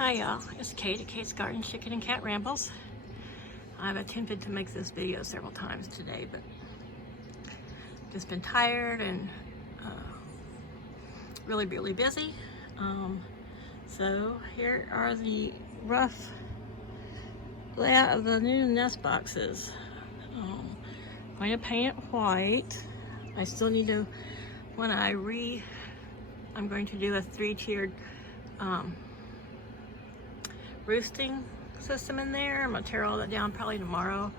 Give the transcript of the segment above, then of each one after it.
Hi y'all, it's Kate at Kate's Garden Chicken and Cat Rambles. I've attempted to make this video several times today, but just been tired and really busy. So here are the rough layout of the new nest boxes. I'm going to paint it white. I still need to, I'm going to do a 3-tiered roosting system in there. I'm gonna tear all that down probably tomorrow.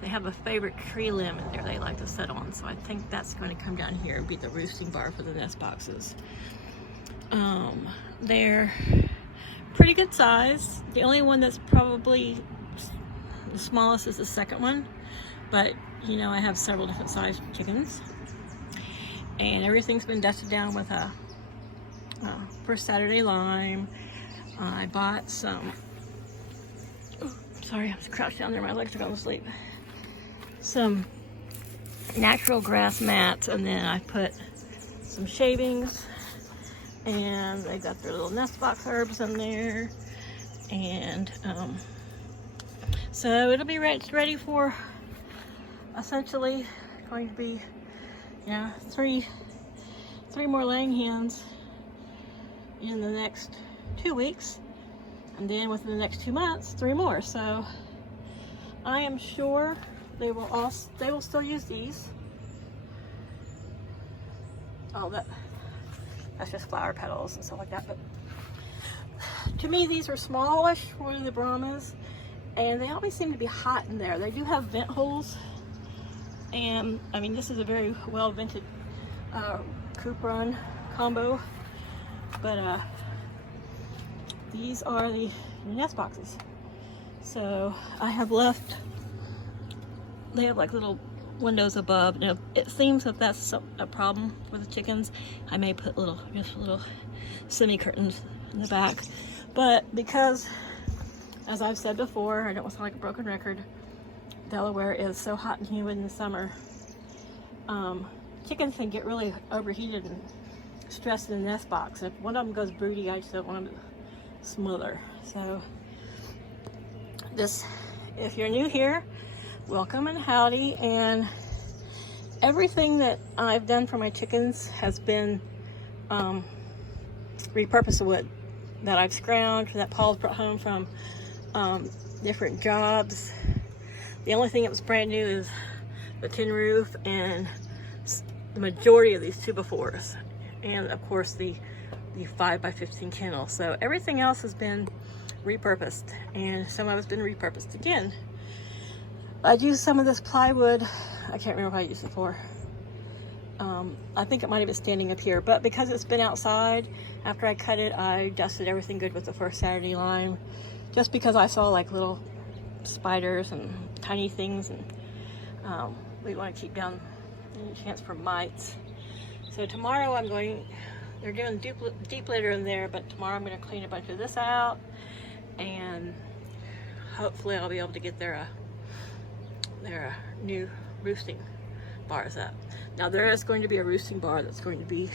They have a favorite tree limb in there they like to sit on, so I think that's going to come down here and be the roosting bar for the nest boxes. They're pretty good size. The only one that's probably the smallest is the second one, but you know, I have several different sized chickens, and everything's been dusted down with a First Saturday lime. I bought some, sorry, I was crouched down there, my legs are going to sleep. Some natural grass mats, and then I put some shavings, and they got their little nest box herbs in there, and so it'll be ready for essentially going to be, yeah, three more laying hens in the next 2 weeks, and then within the next 2 months 3 more. So I am sure they will still use these. Oh, that's just flower petals and stuff like that, but to me these are smallish for the Brahmas, and they always seem to be hot in there. They do have vent holes, and I mean, this is a very well vented coop run combo, but these are the nest boxes. So I have left, they have like little windows above. Now it seems that that's a problem for the chickens. I may put just little semi curtains in the back, but because, as I've said before, I don't want to sound like a broken record, Delaware is so hot and humid in the summer. Chickens can get really overheated and stressed in the nest box. If one of them goes broody, I just don't want them to smother. So this, if you're new here, welcome and howdy. And everything that I've done for my chickens has been repurposed wood that I've scrounged, that Paul's brought home from different jobs. The only thing that was brand new is the tin roof and the majority of these 2x4s, and of course the 5x15 kennel. So everything else has been repurposed, and some of it's been repurposed again. I'd used some of this plywood. I can't remember what I used it for. I think it might have been standing up here, but because it's been outside, after I cut it, I dusted everything good with the First Saturday lime, just because I saw like little spiders and tiny things, and we want to keep down any chance for mites. So tomorrow they're doing deep litter in there, but tomorrow I'm going to clean a bunch of this out, and hopefully I'll be able to get their new roosting bars up. Now there is going to be a roosting bar that's going to be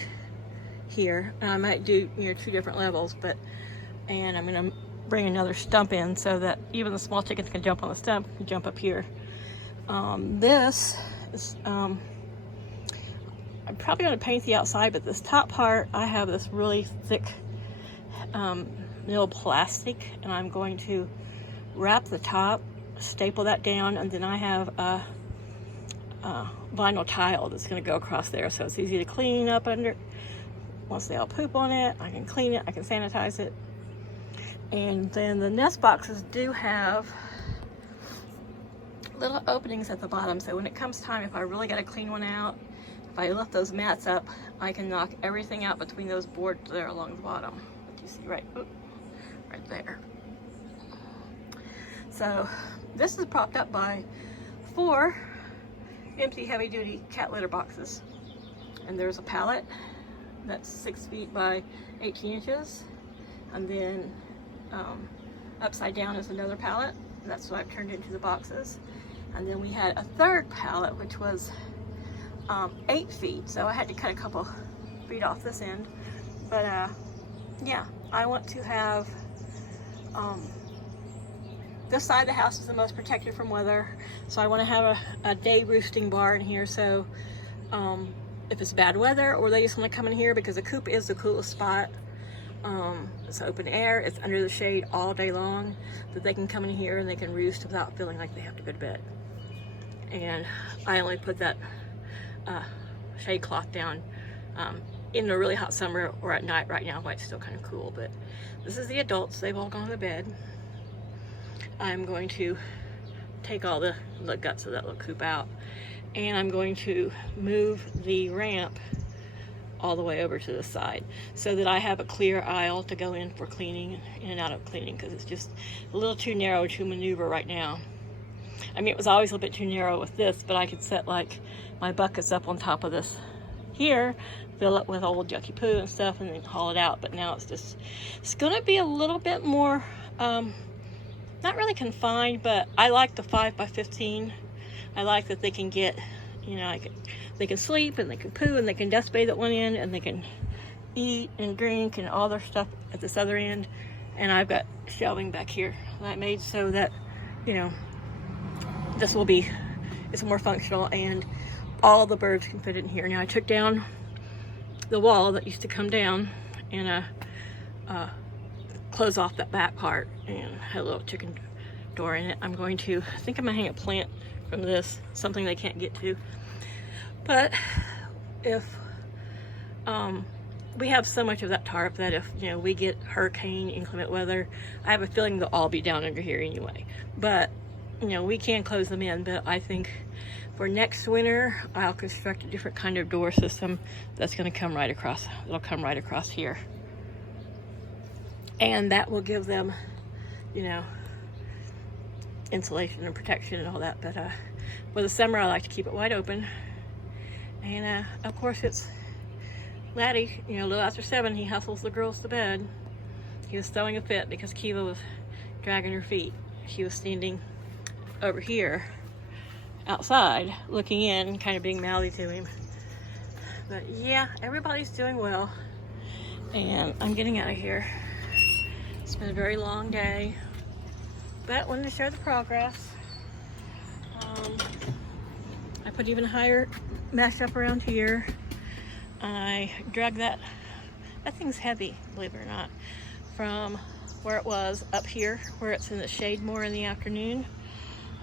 here, and I might do 2 different levels, and I'm going to bring another stump in so that even the small chickens can jump on the stump and jump up here. This is I'm probably going to paint the outside, but this top part, I have this really thick mill plastic, and I'm going to wrap the top, staple that down, and then I have a vinyl tile that's going to go across there, so it's easy to clean up under. Once they all poop on it, I can clean it, I can sanitize it. And then the nest boxes do have little openings at the bottom, so when it comes time, if I really got to clean one out, if I lift those mats up, I can knock everything out between those boards there along the bottom. What you see right there. So this is propped up by 4 empty heavy-duty cat litter boxes, and there's a pallet that's 6 feet by 18 inches, and then upside down is another pallet. That's what I've turned into the boxes. And then we had a third pallet, which was 8 feet, so I had to cut a couple feet off this end. But yeah, I want to have this side of the house is the most protected from weather, so I want to have a day roosting bar in here, so if it's bad weather or they just want to come in here, because the coop is the coolest spot. It's open air, it's under the shade all day long, that they can come in here and they can roost without feeling like they have to go to bed. And I only put that shade cloth down in the really hot summer or at night. Right now, while it's still kind of cool. But this is the adults, they've all gone to bed. I'm going to take all the guts of that little coop out, and I'm going to move the ramp all the way over to the side so that I have a clear aisle to go in for cleaning, in and out of cleaning, because it's just a little too narrow to maneuver right now. I mean, it was always a little bit too narrow with this, but I could set like my buckets up on top of this here, fill it with old yucky poo and stuff, and then haul it out. But now it's gonna be a little bit more not really confined, but I like the 5 by 15. I like that they can get, you know, they can sleep and they can poo and they can dust bathe at one end, and they can eat and drink and all their stuff at this other end. And I've got shelving back here that I made so that, you know, this will be, it's more functional and all the birds can fit in here. Now I took down the wall that used to come down and close off that back part, and had a little chicken door in it. I'm going to, I think I'm gonna hang a plant from this, something they can't get to. But if we have so much of that tarp that if, you know, we get hurricane, inclement weather, I have a feeling they'll all be down under here anyway. But, you know, we can close them in. But I think for next winter, I'll construct a different kind of door system that's going to come right across. It'll come right across here. And that will give them, you know, insulation and protection and all that. But for the summer, I like to keep it wide open. And of course, it's Laddie, you know, a little after 7, he hustles the girls to bed. He was throwing a fit because Kiva was dragging her feet. She was standing over here outside looking in, kind of being mouthy to him. But yeah, everybody's doing well, and I'm getting out of here. It's been a very long day, but wanted to share the progress. I put even higher mesh up around here. I dragged that thing's heavy, believe it or not, from where it was up here, where it's in the shade more in the afternoon.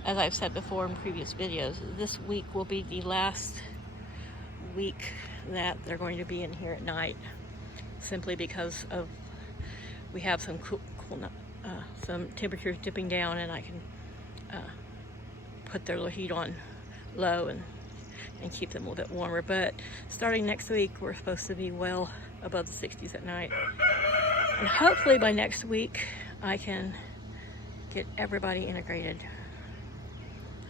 As I've said before in previous videos, this week will be the last week that they're going to be in here at night, simply because of, we have some some temperatures dipping down, and I can put their little heat on low and keep them a little bit warmer. But starting next week, we're supposed to be well above the 60s at night. And hopefully by next week, I can get everybody integrated.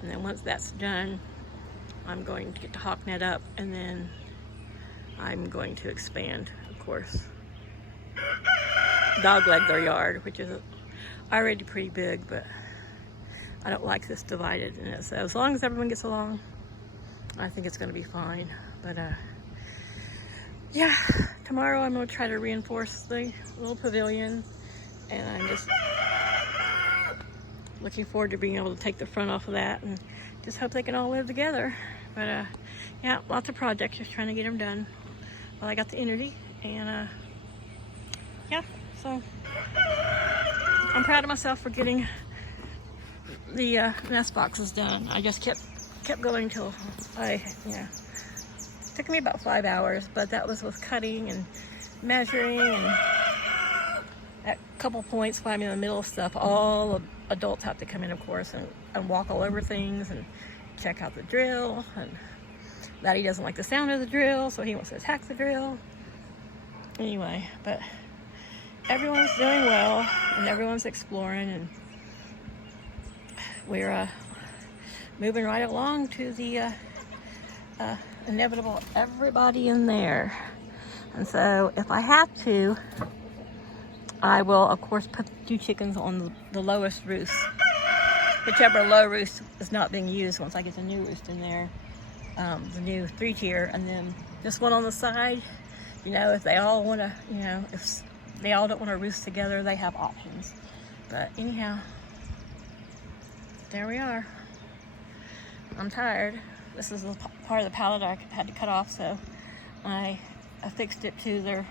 And then once that's done, I'm going to get the hawk net up, and then I'm going to expand, of course, dogleg their yard, which is already pretty big, but I don't like this divided. And so as long as everyone gets along, I think it's going to be fine. But yeah, tomorrow I'm going to try to reinforce the little pavilion, and I'm just looking forward to being able to take the front off of that and just hope they can all live together. But yeah, lots of projects, just trying to get them done while I got the energy. And yeah, so I'm proud of myself for getting the nest boxes done. I just kept going till took me about 5 hours, but that was with cutting and measuring, and at a couple points, finding the middle stuff. All adults have to come in, of course, and walk all over things and check out the drill. And Laddie doesn't like the sound of the drill, so he wants to attack the drill. Anyway, but everyone's doing well, and everyone's exploring, and we're moving right along to the inevitable everybody in there. And so if I have to, I will of course put 2 chickens on the lowest roost, whichever low roost is not being used. Once I get the new roost in there, the new 3-tier, and then this one on the side, you know, if they all want to, you know, if they all don't want to roost together, they have options. But anyhow, there we are. I'm tired. This is the part of the pallet I had to cut off, so I affixed it to their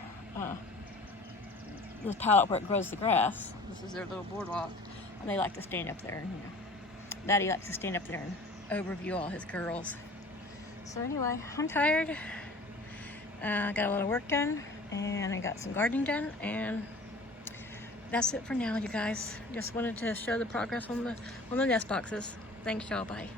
the pallet where it grows the grass. This is their little boardwalk, and they like to stand up there. And, you know, Daddy likes to stand up there and overview all his girls. So anyway, I'm tired. I got a lot of work done, and I got some gardening done, and that's it for now, you guys. Just wanted to show the progress on the nest boxes. Thanks, y'all. Bye.